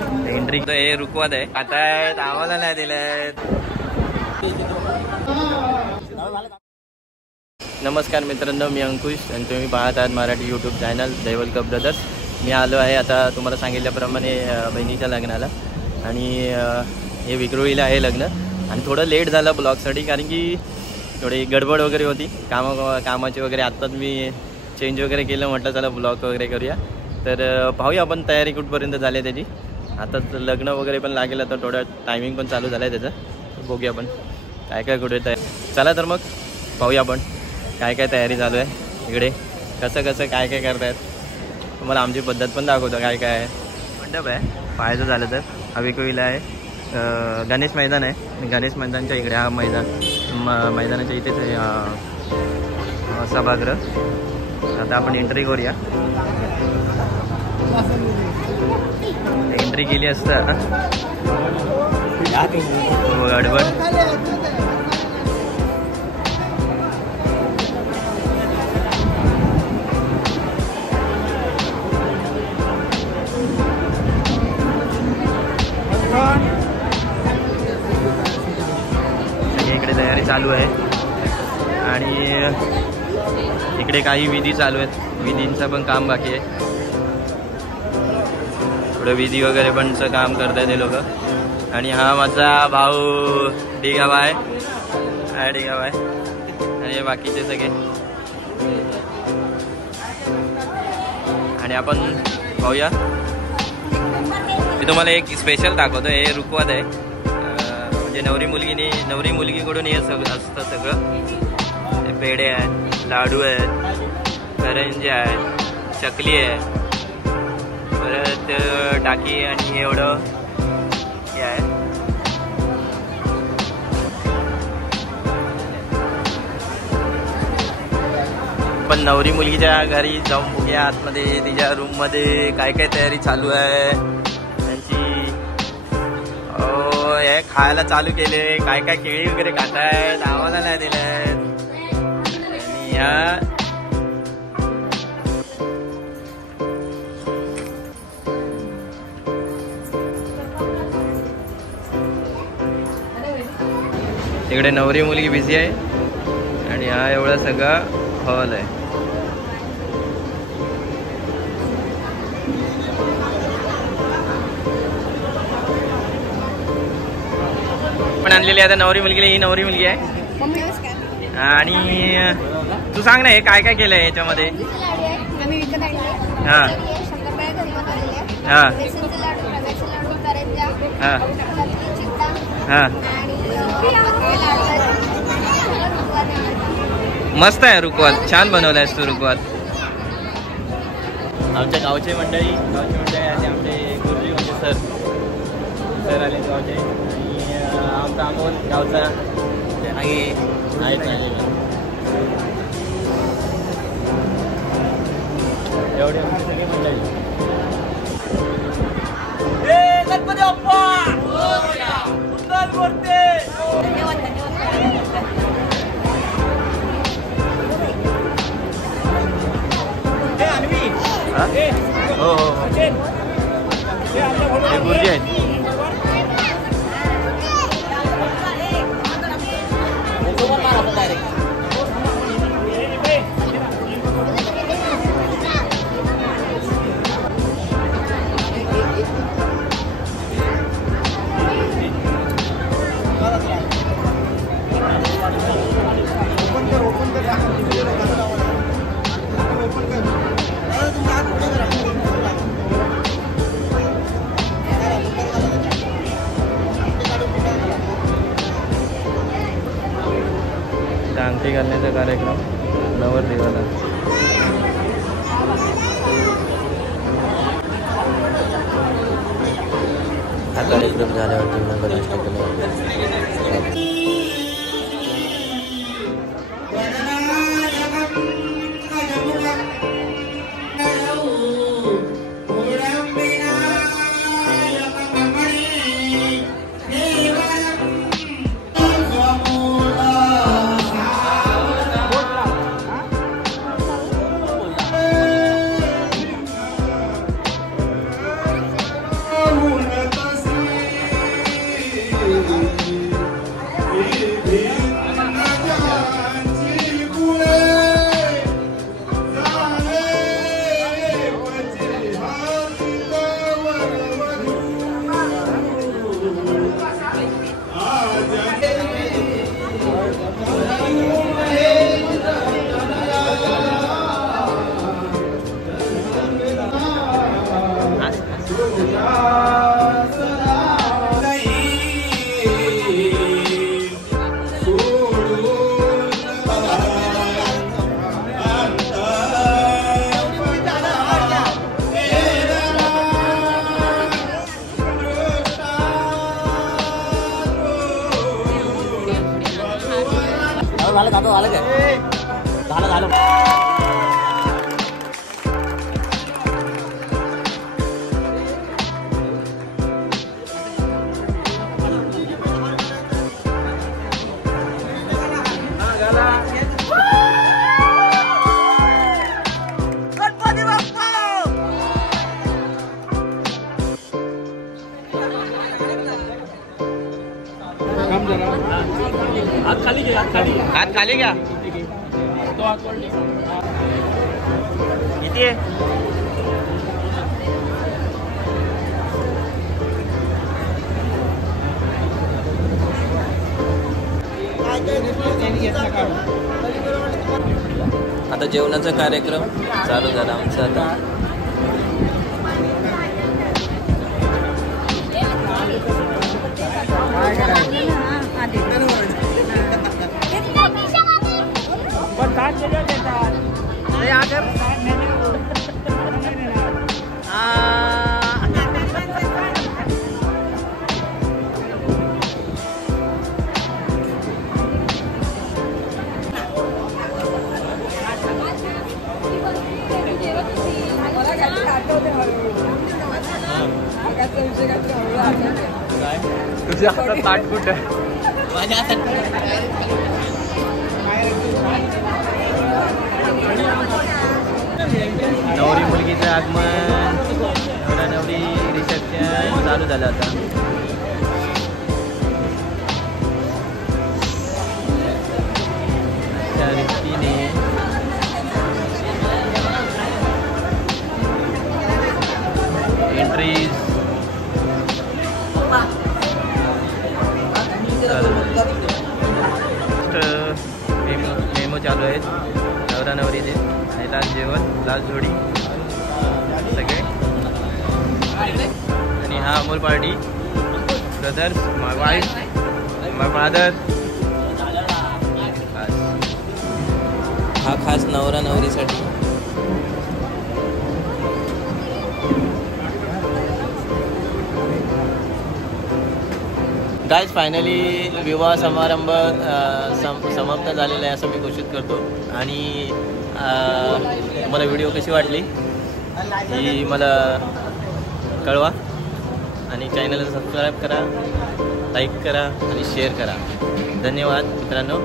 Entry हे रुकवत आहे आता आम्हाला नाही दिले. नमस्कार मित्रांनो, मी अंकुश आणि तुम्ही पाहत आहात मराठी यूट्यूब चॅनल दैवलकर ब्रदर्स. मी आलो आहे आता तुम्हाला सांगितल्याप्रमाणे बहिणीच्या लग्नाला आणि हे विक्रोळीला आहे लग्न. आणि थोडं लेट झालं ब्लॉगसाठी कारण की थोडी गडबड वगैरे होती कामाची वगैरे. आत्ताच मी चेंज वगैरे केलं, म्हटलं चला ब्लॉग वगैरे करूया. तर पाहूया आपण तयारी कुठपर्यंत झाली आहे त्याची. आताच लग्न वगैरे पण लागेल, तर थोडं टायमिंग पण चालू झालं आहे त्याचं. बघूया आपण काय काय कुठे तयारी. चला तर मग पाहूया आपण काय काय तयारी चालू आहे इकडे, कसं कसं काय काय करतायत. तुम्हाला आमची पद्धत पण दाखवतो काय काय आहे. मंडप आहे पाहायचं झालं तर अविकोईला आहे. गणेश मैदान आहे, गणेश मैदानच्या इकडे हा मैदानाच्या इथेच आहे सभागृह. आता आपण एंट्री करूया. एंट्री केली असता गडबड. इकडे तयारी चालू आहे आणि इकडे काही विधी चालू आहेत. विधींचं पण काम बाकी आहे. थोडं विधी वगैरे पणचं काम करतायत हे लोक. आणि हा माझा भाऊ डिगावा आहे, हा डिगावा आहे आणि बाकीचे सगळे. आणि आपण पाहूया, मी तुम्हाला एक स्पेशल दाखवतो. हे रुकवत आहे, म्हणजे नवरी मुलगीकडून हे असतं सगळं. हे पेढे आहेत, लाडू आहेत, करंजी आहेत, चकली आहे, परत टाकी आणि हे एवढं हे आहे. पण नवरी मुलगीच्या घरी जाऊन बघूया आतमध्ये तिच्या रूममध्ये काय काय तयारी चालू आहे त्यांची. हे खायला चालू केले, काय काय केळी वगैरे खातायत, आम्हाला नाही दिलेत. आणि ह्या इकडे नवरी मुलगी बिझी आहे आणि हा एवढा सगळा हॉल आहे. पण आणलेली आता नवरी मुलगीला, ही नवरी मुलगी आहे. आणि तू सांग ना हे काय काय केलंय याच्यामध्ये. हा हा हा, मस्त आहे रुकवत, छान बनवलायस तू रुकवत. आमच्या गावचे मंडळी आणि आमचे गुरुजी म्हणजे सर आले गावचे. आणि आमचा अमोल गावचा एवढे आमची सगळी मंडळी. गणपती बाप्पा सुंदर मूर्ती. हो हो हे गुरुजी आहेत. अंगठी घालण्याचा कार्यक्रम नवरदेवाला. हा कार्यक्रम झाल्यावरती नगर Hallelujah. झालं काय झालं हात खाली घ्या हात खाली घ्या किती आहे आता जेवणाचा कार्यक्रम चालू झाला आमचा आता तुझ्या हातात ताट कुठे माझ्या हातात नवरी मुलगीचं आगमन नवरा नवरी रिसेप्शन चालू झालं आता त्या रीतीने एंट्रीज मेमो चालू आहेत नवरा नवरीचे आणि लास्ट जेवण लास्ट जोडी सगळे आणि हा अमोल पार्टी ब्रदर्स माय वाईफ माय फादर हा खास नवरा नवरीसाठी गाईज फायनली विवाह समारंभ समाप्त झालेला आहे असं मी घोषित करतो आणि मला व्हिडिओ कशी वाटली ही मला कळवा आणि चॅनलला सबस्क्राईब करा लाईक करा आणि शेअर करा धन्यवाद मित्रांनो.